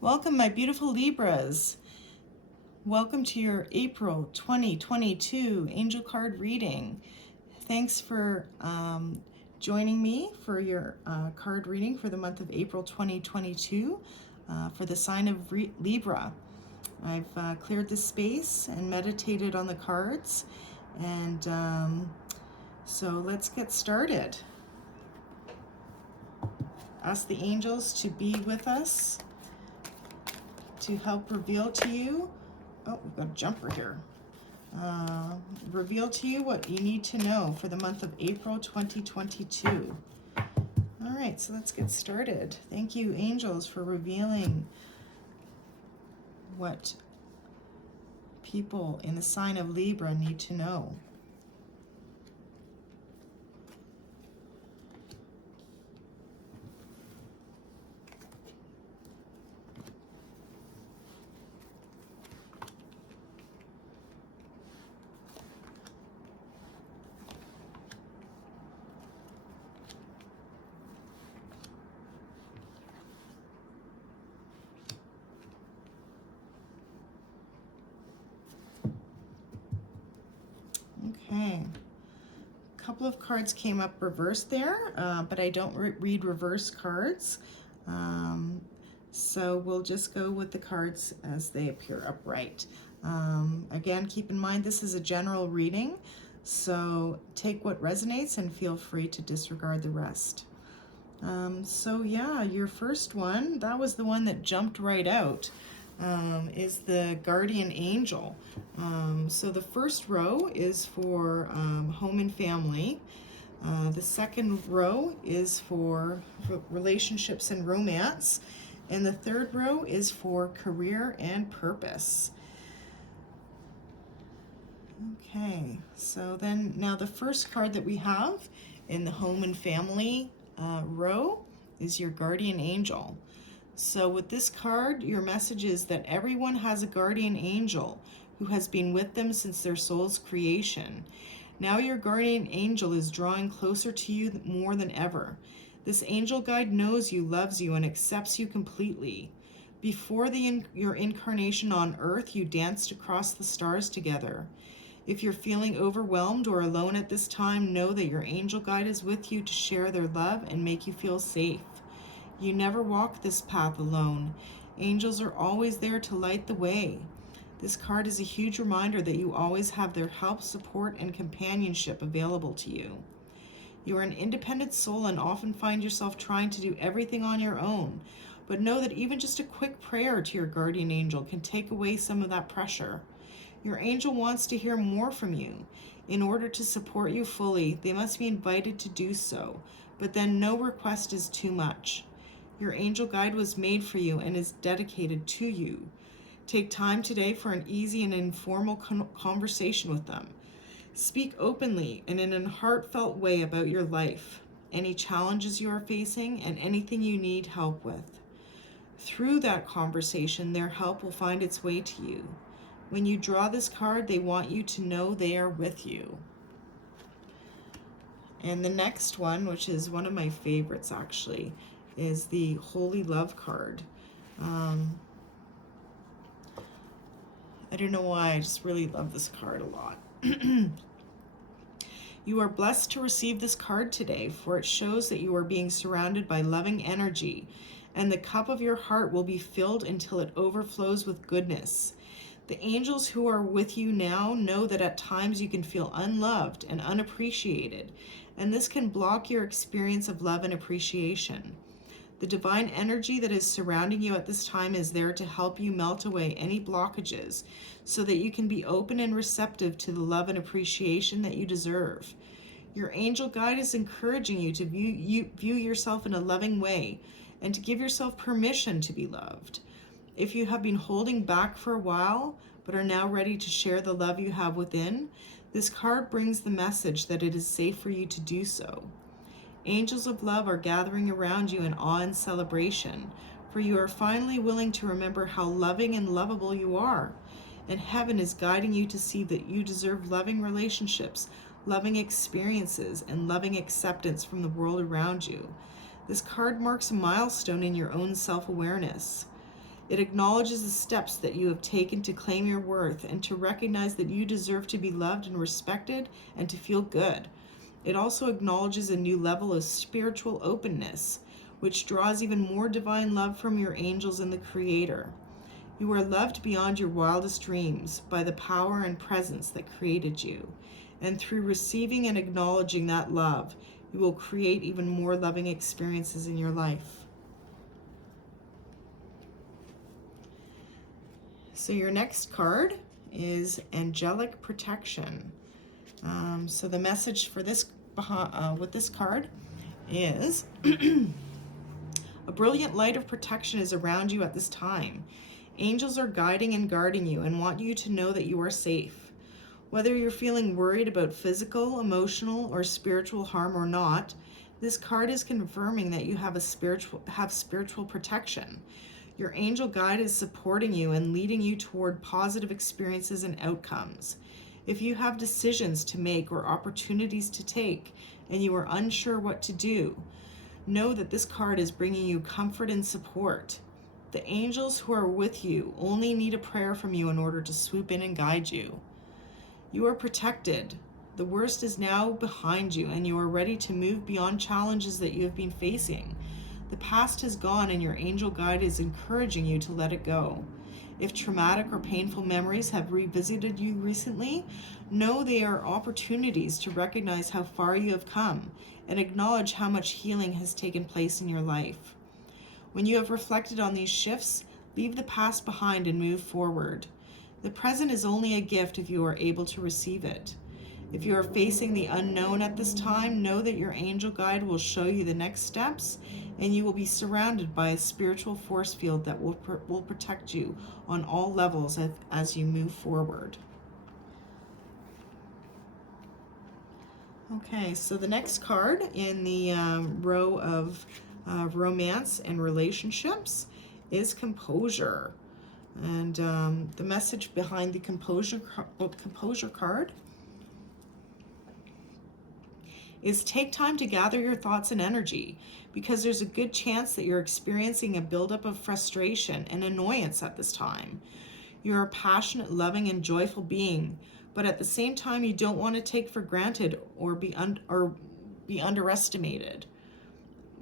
Welcome, my beautiful Libras. Welcome to your April 2022 angel card reading. Thanks for joining me for your card reading for the month of April 2022 for the sign of Libra. I've cleared the space and meditated on the cards, and so let's get started. Ask the angels to be with us, to help reveal to you, oh, we've got a jumper here, reveal to you what you need to know for the month of April 2022. All right, so let's get started. Thank you, angels, for revealing what people in the sign of Libra need to know. Okay, a couple of cards came up reversed there, but I don't read reverse cards. So we'll just go with the cards as they appear upright. Again, keep in mind this is a general reading, so take what resonates and feel free to disregard the rest. So yeah, your first one, that was the one that jumped right out. Is the guardian angel. So the first row is for home and family. The second row is for relationships and romance. And the third row is for career and purpose. Okay, so then now the first card that we have in the home and family row is your guardian angel. So with this card, your message is that everyone has a guardian angel who has been with them since their soul's creation. Now your guardian angel is drawing closer to you more than ever. This angel guide knows you, loves you, and accepts you completely. Before your incarnation on Earth, you danced across the stars together. If you're feeling overwhelmed or alone at this time, know that your angel guide is with you to share their love and make you feel safe. You never walk this path alone. Angels are always there to light the way. This card is a huge reminder that you always have their help, support, and companionship available to you. You are an independent soul and often find yourself trying to do everything on your own. But know that even just a quick prayer to your guardian angel can take away some of that pressure. Your angel wants to hear more from you. In order to support you fully, they must be invited to do so. But then no request is too much. Your angel guide was made for you and is dedicated to you. Take time today for an easy and informal conversation with them. Speak openly and in a heartfelt way about your life, any challenges you are facing, and anything you need help with. Through that conversation, their help will find its way to you. When you draw this card, they want you to know they are with you. And the next one, which is one of my favorites actually, is the Holy Love card. I don't know why, I just really love this card a lot. You are blessed to receive this card today, for it shows that you are being surrounded by loving energy, and the cup of your heart will be filled until it overflows with goodness. The angels who are with you now know that at times you can feel unloved and unappreciated, and this can block your experience of love and appreciation. The divine energy that is surrounding you at this time is there to help you melt away any blockages so that you can be open and receptive to the love and appreciation that you deserve. Your angel guide is encouraging you to view yourself in a loving way and to give yourself permission to be loved. If you have been holding back for a while but are now ready to share the love you have within, this card brings the message that it is safe for you to do so. Angels of love are gathering around you in awe and celebration, for you are finally willing to remember how loving and lovable you are. And heaven is guiding you to see that you deserve loving relationships, loving experiences, and loving acceptance from the world around you. This card marks a milestone in your own self-awareness. It acknowledges the steps that you have taken to claim your worth and to recognize that you deserve to be loved and respected and to feel good. It also acknowledges a new level of spiritual openness, which draws even more divine love from your angels and the Creator. You are loved beyond your wildest dreams by the power and presence that created you. And through receiving and acknowledging that love, you will create even more loving experiences in your life. So your next card is Angelic Protection. So the message for this with this card is a brilliant light of protection is around you at this time. Angels are guiding and guarding you and want you to know that you are safe. Whether you're feeling worried about physical, emotional, or spiritual harm or not, this card is confirming that you have spiritual protection. Your angel guide is supporting you and leading you toward positive experiences and outcomes. If you have decisions to make or opportunities to take and you are unsure what to do, know that this card is bringing you comfort and support. The angels who are with you only need a prayer from you in order to swoop in and guide you. You are protected. The worst is now behind you, and you are ready to move beyond challenges that you have been facing. The past has gone, and your angel guide is encouraging you to let it go. If traumatic or painful memories have revisited you recently, know they are opportunities to recognize how far you have come and acknowledge how much healing has taken place in your life. When you have reflected on these shifts, leave the past behind and move forward. The present is only a gift if you are able to receive it. If you are facing the unknown at this time, know that your angel guide will show you the next steps, and you will be surrounded by a spiritual force field that will protect you on all levels as you move forward. Okay, so the next card in the row of romance and relationships is Composure. And the message behind the Composure card is take time to gather your thoughts and energy, because there's a good chance that you're experiencing a buildup of frustration and annoyance at this time. You're a passionate, loving, and joyful being, but at the same time, you don't want to take for granted or be underestimated.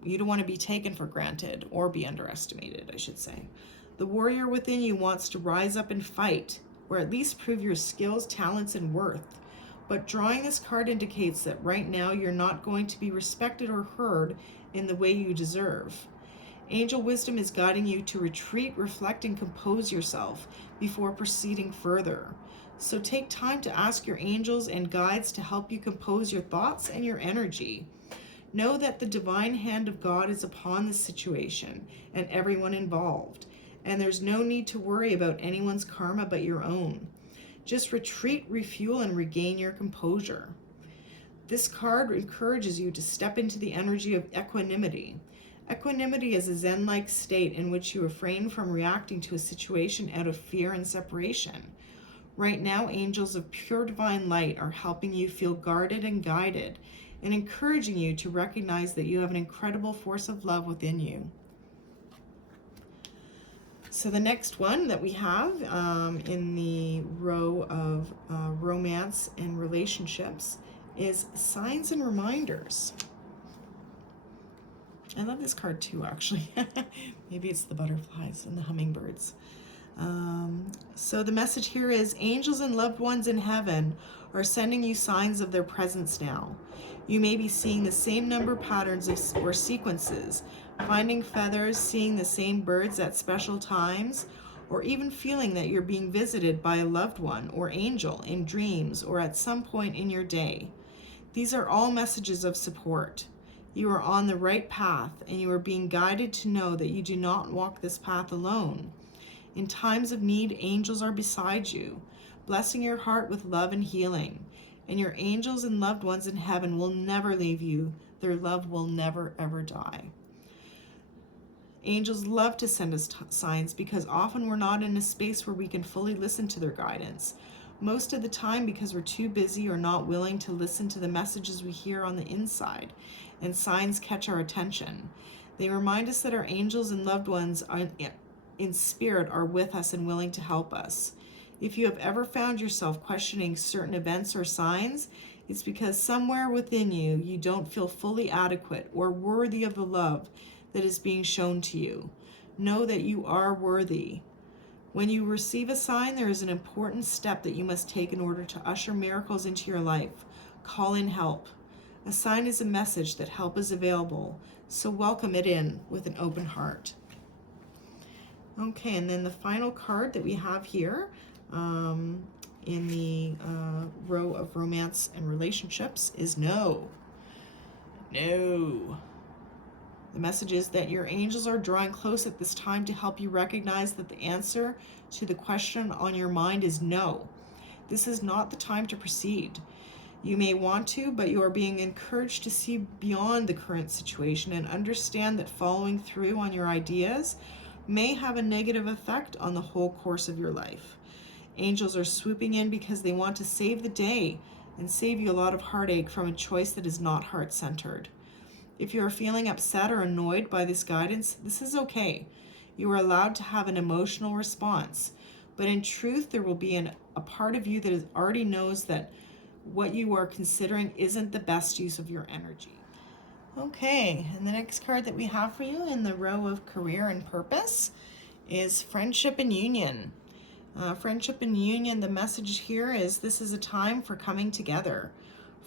You don't want to be taken for granted or be underestimated, I should say. The warrior within you wants to rise up and fight, or at least prove your skills, talents, and worth. But drawing this card indicates that right now you're not going to be respected or heard in the way you deserve. Angel wisdom is guiding you to retreat, reflect, and compose yourself before proceeding further. So take time to ask your angels and guides to help you compose your thoughts and your energy. Know that the divine hand of God is upon this situation and everyone involved, and there's no need to worry about anyone's karma but your own. Just retreat, refuel, and regain your composure. This card encourages you to step into the energy of equanimity. Equanimity is a Zen-like state in which you refrain from reacting to a situation out of fear and separation. Right now, angels of pure divine light are helping you feel guarded and guided, and encouraging you to recognize that you have an incredible force of love within you. So the next one that we have in the row of romance and relationships is Signs and Reminders. I love this card too, actually. Maybe it's the butterflies and the hummingbirds. So the message here is angels and loved ones in heaven are sending you signs of their presence now. You may be seeing the same number patterns or sequences, finding feathers, seeing the same birds at special times, or even feeling that you're being visited by a loved one or angel in dreams or at some point in your day. These are all messages of support. You are on the right path, and you are being guided to know that you do not walk this path alone. In times of need, angels are beside you, blessing your heart with love and healing. And your angels and loved ones in heaven will never leave you. Their love will never, ever die. Angels love to send us signs because often we're not in a space where we can fully listen to their guidance. Most of the time because we're too busy or not willing to listen to the messages we hear on the inside, and signs catch our attention. They remind us that our angels and loved ones in spirit are with us and willing to help us. If you have ever found yourself questioning certain events or signs, it's because somewhere within you, you don't feel fully adequate or worthy of the love that is being shown to you. Know that you are worthy. When you receive a sign, there is an important step that you must take in order to usher miracles into your life. Call in help. A sign is a message that help is available, so welcome it in with an open heart. Okay, and then the final card that we have here in the row of romance and relationships is no. No. The message is that your angels are drawing close at this time to help you recognize that the answer to the question on your mind is no. This is not the time to proceed. You may want to, but you are being encouraged to see beyond the current situation and understand that following through on your ideas may have a negative effect on the whole course of your life. Angels are swooping in because they want to save the day and save you a lot of heartache from a choice that is not heart-centered. If you are feeling upset or annoyed by this guidance, this is okay. You are allowed to have an emotional response, but in truth, there will be a part of you that already knows that what you are considering isn't the best use of your energy. Okay, and the next card that we have for you in the row of career and purpose is friendship and union. Friendship and union, the message here is this is a time for coming together.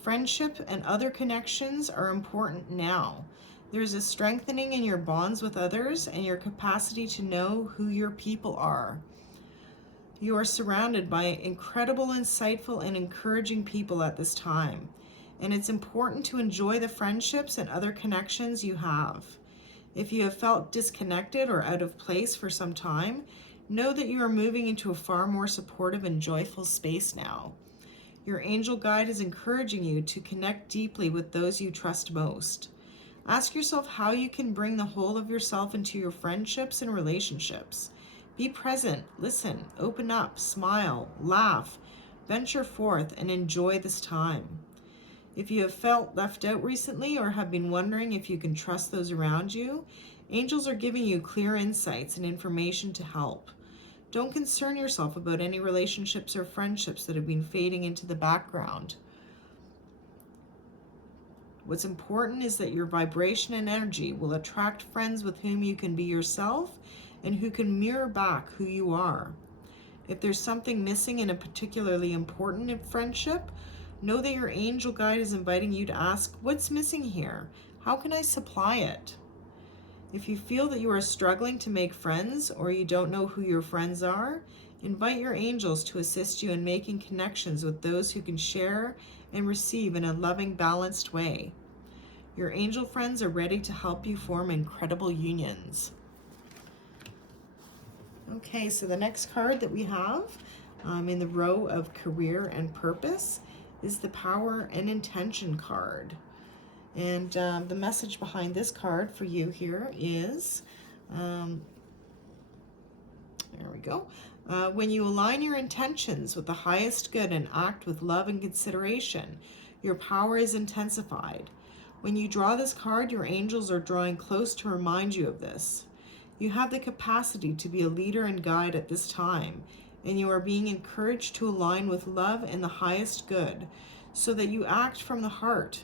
Friendship and other connections are important now. There's a strengthening in your bonds with others and your capacity to know who your people are. You are surrounded by incredible, insightful, and encouraging people at this time, and it's important to enjoy the friendships and other connections you have. If you have felt disconnected or out of place for some time, know that you are moving into a far more supportive and joyful space now. Your angel guide is encouraging you to connect deeply with those you trust most. Ask yourself how you can bring the whole of yourself into your friendships and relationships. Be present, listen, open up, smile, laugh, venture forth, and enjoy this time. If you have felt left out recently or have been wondering if you can trust those around you, angels are giving you clear insights and information to help. Don't concern yourself about any relationships or friendships that have been fading into the background. What's important is that your vibration and energy will attract friends with whom you can be yourself and who can mirror back who you are. If there's something missing in a particularly important friendship, know that your angel guide is inviting you to ask, what's missing here? How can I supply it? If you feel that you are struggling to make friends or you don't know who your friends are, invite your angels to assist you in making connections with those who can share and receive in a loving, balanced way. Your angel friends are ready to help you form incredible unions. Okay, so the next card that we have in the row of career and purpose is the power and intention card. And the message behind this card for you here is, there we go. When you align your intentions with the highest good and act with love and consideration, your power is intensified. When you draw this card, your angels are drawing close to remind you of this. You have the capacity to be a leader and guide at this time, and you are being encouraged to align with love and the highest good, so that you act from the heart.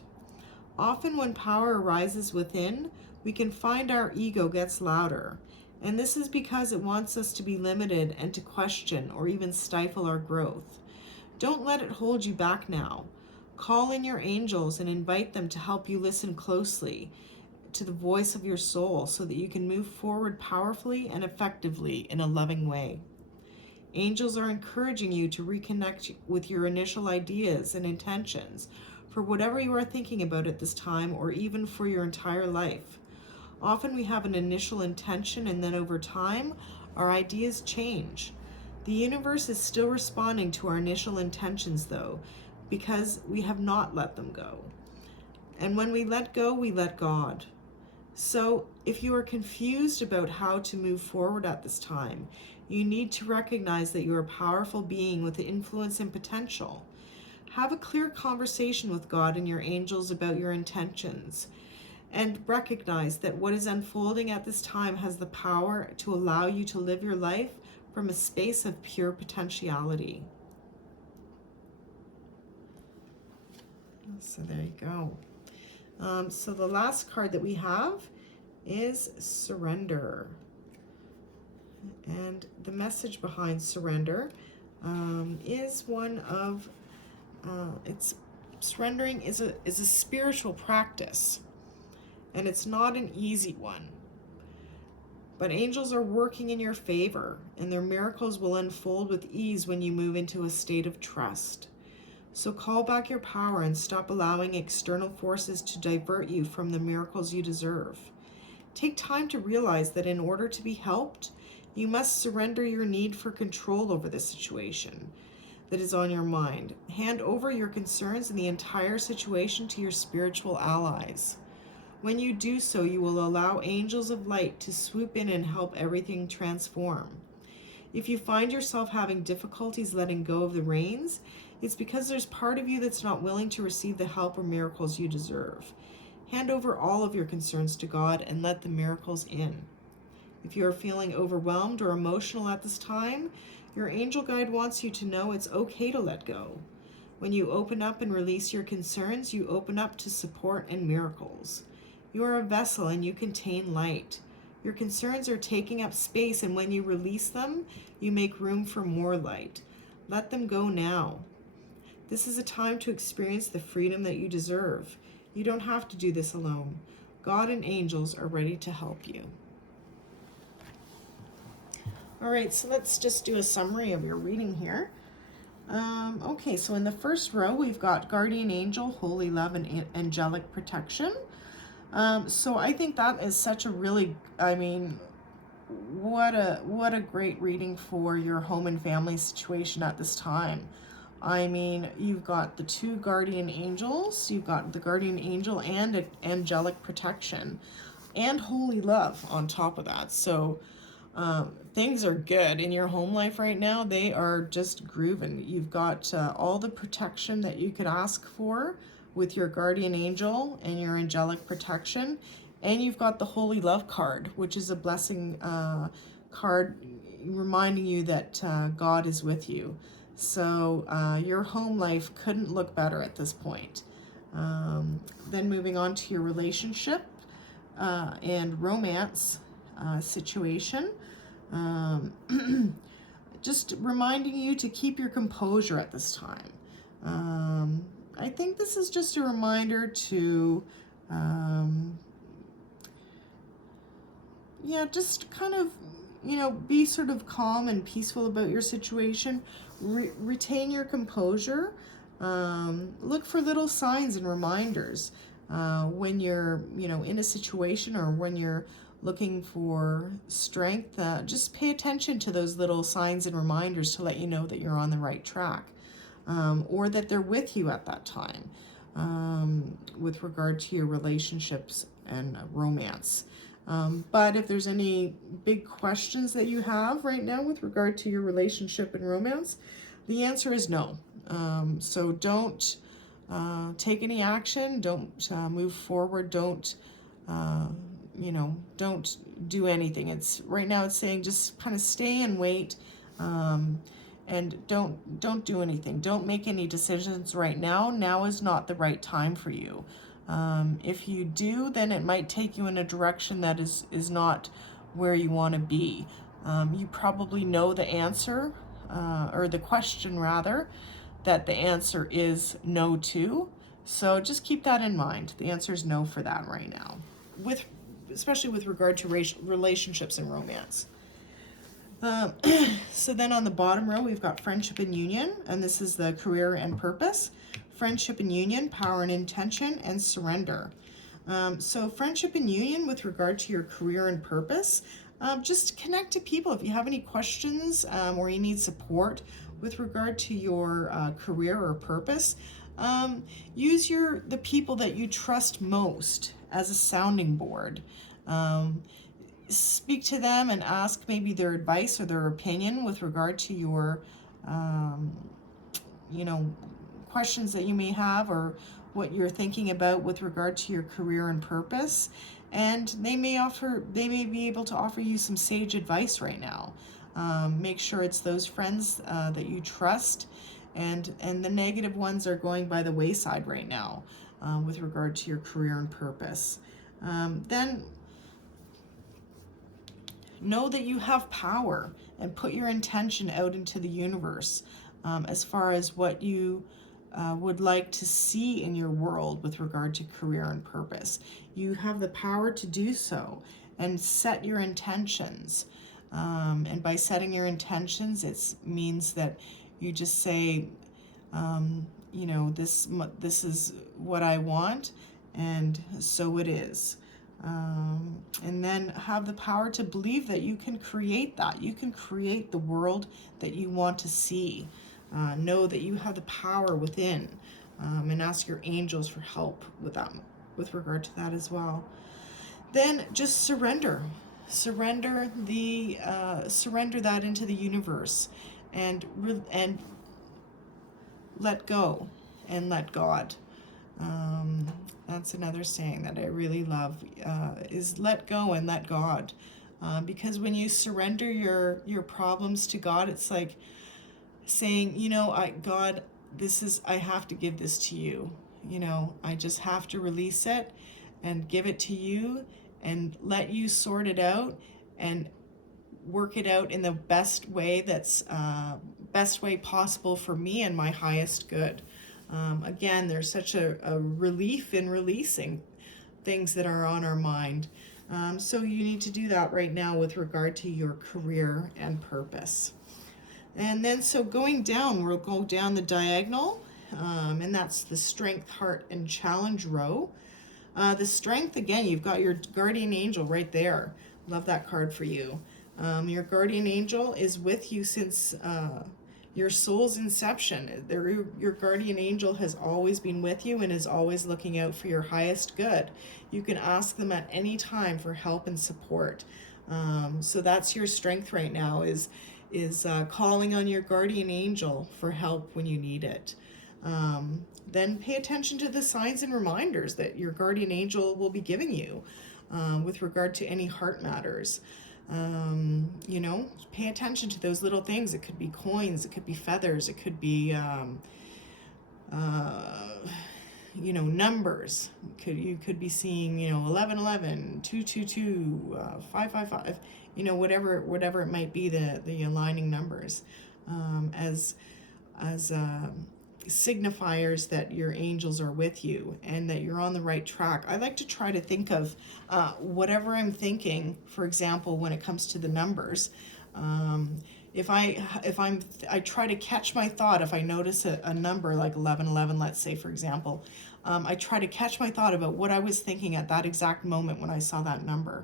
Often when power arises within, we can find our ego gets louder, and this is because it wants us to be limited and to question or even stifle our growth. Don't let it hold you back now. Call in your angels and invite them to help you listen closely to the voice of your soul so that you can move forward powerfully and effectively in a loving way. Angels are encouraging you to reconnect with your initial ideas and intentions for whatever you are thinking about at this time, or even for your entire life. Often we have an initial intention, and then over time, our ideas change. The universe is still responding to our initial intentions, though, because we have not let them go. And when we let go, we let God. So if you are confused about how to move forward at this time, you need to recognize that you are a powerful being with influence and potential. Have a clear conversation with God and your angels about your intentions and recognize that what is unfolding at this time has the power to allow you to live your life from a space of pure potentiality. So there you go. So the last card that we have is surrender. And the message behind surrender is one of, surrendering is a spiritual practice, and it's not an easy one. But angels are working in your favor, and their miracles will unfold with ease when you move into a state of trust. So call back your power and stop allowing external forces to divert you from the miracles you deserve. Take time to realize that in order to be helped, you must surrender your need for control over the situation that is on your mind. Hand over your concerns and the entire situation to your spiritual allies. When you do so, you will allow angels of light to swoop in and help everything transform. If you find yourself having difficulties letting go of the reins, it's because there's part of you that's not willing to receive the help or miracles you deserve. Hand over all of your concerns to God and let the miracles in. If you are feeling overwhelmed or emotional at this time, your angel guide wants you to know it's okay to let go. When you open up and release your concerns, you open up to support and miracles. You are a vessel and you contain light. Your concerns are taking up space, and when you release them, you make room for more light. Let them go now. This is a time to experience the freedom that you deserve. You don't have to do this alone. God and angels are ready to help you. All right, so let's just do a summary of your reading here. Okay, so in the first row, we've got guardian angel, holy love, and angelic protection. So I think that is such a really, what a great reading for your home and family situation at this time. I mean, you've got the two guardian angels, you've got the guardian angel and angelic protection, and holy love on top of that. So things are good in your home life right now. They are just grooving. You've got all the protection that you could ask for with your guardian angel and your angelic protection. And you've got the holy love card, which is a blessing card reminding you that God is with you. So your home life couldn't look better at this point. Then moving on to your relationship and romance situation. Just reminding you to keep your composure at this time. I think this is just a reminder to, just kind of, be sort of calm and peaceful about your situation. Retain your composure. Look for little signs and reminders when you're, in a situation or when you're looking for strength. Just pay attention to those little signs and reminders to let you know that you're on the right track, or that they're with you at that time with regard to your relationships and romance. But if there's any big questions that you have right now with regard to your relationship and romance, the answer is no. So don't take any action. Don't move forward. Don't don't do anything. It's right now it's saying just kind of stay and wait, and don't do anything. Don't make any decisions right now. Now is not the right time for you. If you do, then it might take you in a direction that is not where you want to be. You probably know the answer, or the question rather, that the answer is no to. So just keep that in mind. The answer is no for that right now, especially with regard to relationships and romance. So then on the bottom row, we've got friendship and union, and this is the career and purpose. Friendship and union, power and intention, and surrender. So friendship and union with regard to your career and purpose, just connect to people. If you have any questions or you need support with regard to your career or purpose, use the people that you trust most as a sounding board. Speak to them and ask maybe their advice or their opinion with regard to your, questions that you may have, or what you're thinking about with regard to your career and purpose, and they may be able to offer you some sage advice right now. Make sure it's those friends that you trust, and the negative ones are going by the wayside right now with regard to your career and purpose. Then know that you have power and put your intention out into the universe as far as what you would like to see in your world with regard to career and purpose. You have the power to do so and set your intentions. And by setting your intentions, it means that you just say, you know, this is what I want, and so it is. And then have the power to believe that you can create that. You can create the world that you want to see. Know that you have the power within, and ask your angels for help with that, with regard to that as well. Then just surrender. Surrender that into the universe, and let go and let God. That's another saying that I really love, is let go and let God. Because when you surrender your problems to God, it's like saying, you know, God, I have to give this to you. You know, I just have to release it and give it to you and let you sort it out and work it out in the best way best way possible for me and my highest good. Again, there's such a relief in releasing things that are on our mind. So you need to do that right now with regard to your career and purpose. And then, so going down, we'll go down the diagonal, and that's the strength, heart, and challenge row. The strength, again, you've got your guardian angel right there. Love that card for you. Your guardian angel is with you since your soul's inception. Your guardian angel has always been with you and is always looking out for your highest good. You can ask them at any time for help and support. So that's your strength right now, is calling on your guardian angel for help when you need it. Then pay attention to the signs and reminders that your guardian angel will be giving you with regard to any heart matters. You know, pay attention to those little things. It could be coins, it could be feathers, it could be you know, numbers. You could be seeing, you know, 1111, 222, 555, you know, whatever it might be, the aligning numbers, as signifiers that your angels are with you and that you're on the right track. I like to try to think of whatever I'm thinking, for example, when it comes to the numbers. I try to catch my thought. If I notice a number like 1111, let's say, for example, I try to catch my thought about what I was thinking at that exact moment when I saw that number.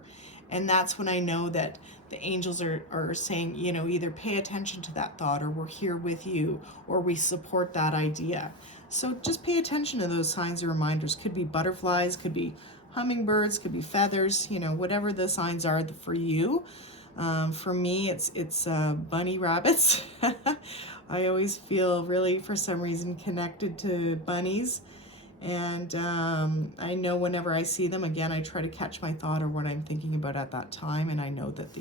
And that's when I know that the angels are saying, you know, either pay attention to that thought, or we're here with you, or we support that idea. So just pay attention to those signs and reminders. Could be butterflies, could be hummingbirds, could be feathers, you know, whatever the signs are for you. For me, it's bunny rabbits. I always feel really, for some reason, connected to bunnies. And I know whenever I see them, again, I try to catch my thought or what I'm thinking about at that time. And I know that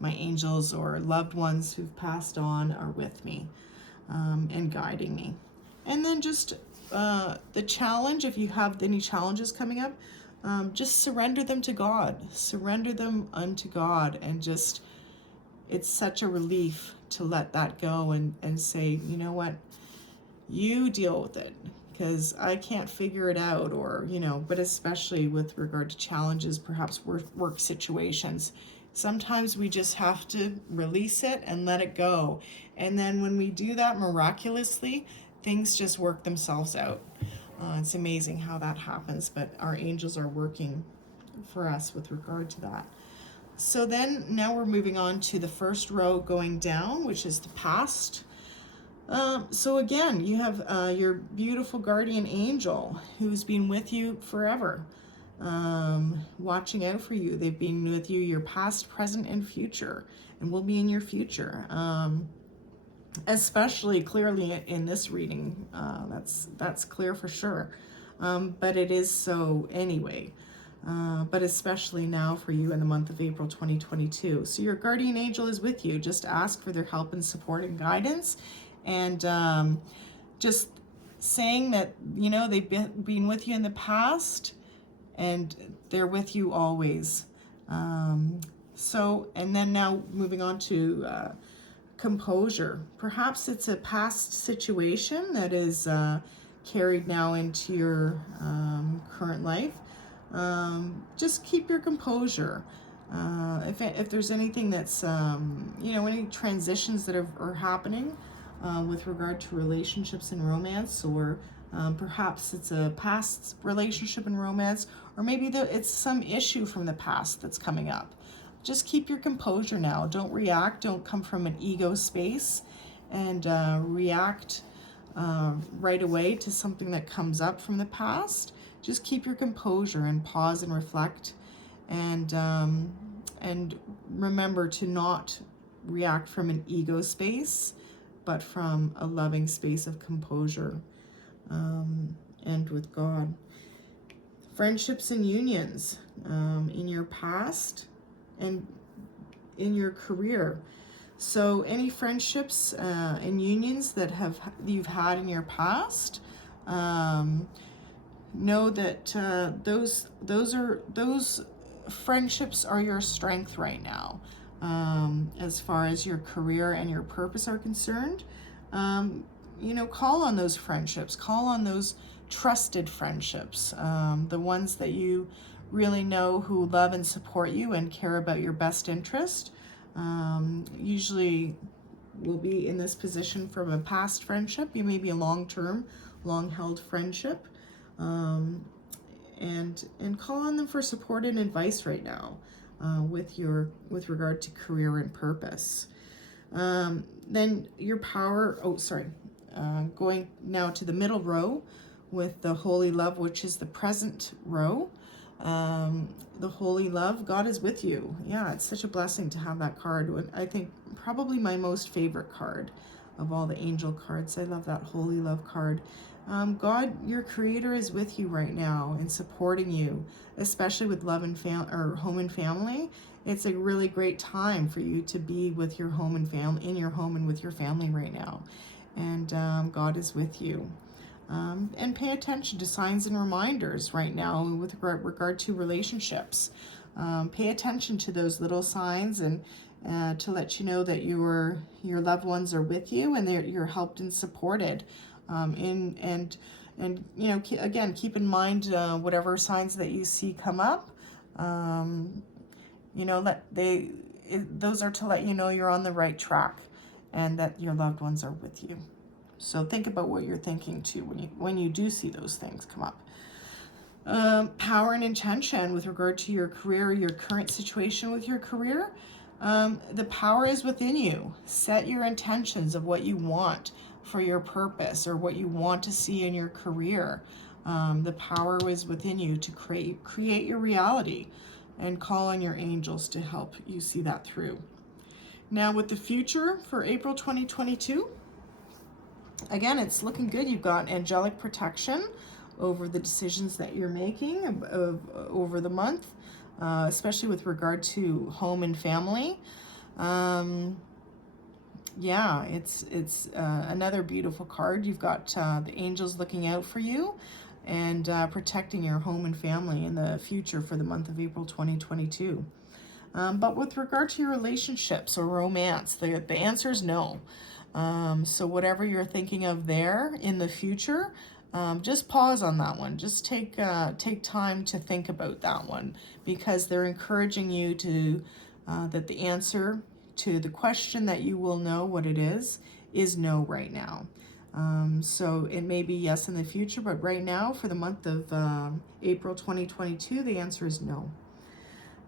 my angels or loved ones who've passed on are with me and guiding me. And then just the challenge, if you have any challenges coming up, just surrender them to God. Surrender them unto God, and just, it's such a relief to let that go and say, you know what, you deal with it, because I can't figure it out, or, you know, but especially with regard to challenges, perhaps work situations. Sometimes we just have to release it and let it go. And then when we do that, miraculously, things just work themselves out. It's amazing how that happens, but our angels are working for us with regard to that. So then now we're moving on to the first row going down, which is the past. So again, you have your beautiful guardian angel who's been with you forever, watching out for you. They've been with you your past, present, and future, and will be in your future. Especially clearly in this reading, that's clear for sure. but it is so anyway. But especially now for you in the month of April 2022. So your guardian angel is with you. Just ask for their help and support and guidance, and just saying that, you know, they've been with you in the past and they're with you always. And then now moving on to composure. Perhaps it's a past situation that is carried now into your current life. Just keep your composure. If there's anything that's, you know, any transitions that are happening with regard to relationships and romance, or perhaps it's a past relationship and romance, or maybe it's some issue from the past that's coming up. Just keep your composure now. Don't react. Don't come from an ego space and react right away to something that comes up from the past. Just keep your composure and pause and reflect, and remember to not react from an ego space, but from a loving space of composure, and with God. Friendships and unions in your past and in your career. So any friendships and unions that you've had in your past, know that those friendships are your strength right now, as far as your career and your purpose are concerned. You know, call on those friendships, call on those trusted friendships, the ones that you really know who love and support you and care about your best interest. Usually will be in this position from a past friendship. You may be a long-term, long-held friendship, and call on them for support and advice right now, with regard to career and purpose. Then your power. Going now to the middle row with the holy love, which is the present row. The holy love, God is with you. Yeah, it's such a blessing to have that card. I think probably my most favorite card of all the angel cards. I love that holy love card. God, your creator, is with you right now and supporting you, especially with love and home and family. It's a really great time for you to be with your home and family, in your home and with your family right now. And God is with you. And pay attention to signs and reminders right now with regard to relationships. Pay attention to those little signs, and to let you know that your loved ones are with you and you're helped and supported. And you know, again, keep in mind whatever signs that you see come up. You know, those are to let you know you're on the right track and that your loved ones are with you. So think about what you're thinking too when you do see those things come up. Power and intention with regard to your career, your current situation with your career. The power is within you. Set your intentions of what you want for your purpose or what you want to see in your career. The power is within you to create your reality, and call on your angels to help you see that through. Now with the future for April 2022, again, it's looking good. You've got angelic protection over the decisions that you're making over the month, especially with regard to home and family. Yeah, it's another beautiful card. You've got the angels looking out for you and protecting your home and family in the future for the month of April 2022. But with regard to your relationships or romance, the answer is no. So whatever you're thinking of there in the future, just pause on that one. Just take time to think about that one, because they're encouraging you to that the answer to the question that you will know what it is no right now. So it may be yes in the future, but right now for the month of April 2022, the answer is no.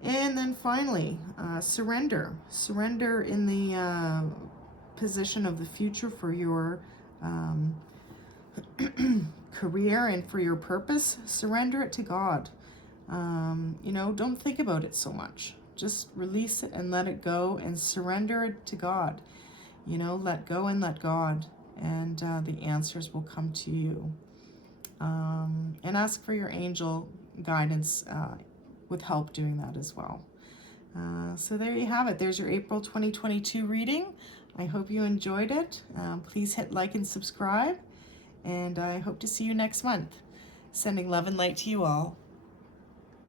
And then finally, surrender. Surrender in the position of the future for your career and for your purpose. Surrender it to God. You know, don't think about it so much. Just release it and let it go and surrender it to God. You know, let go and let God, and the answers will come to you. and ask for your angel guidance with help doing that as well. So there you have it. There's your April 2022 reading. I hope you enjoyed it. Please hit like and subscribe, and I hope to see you next month. Sending love and light to you all.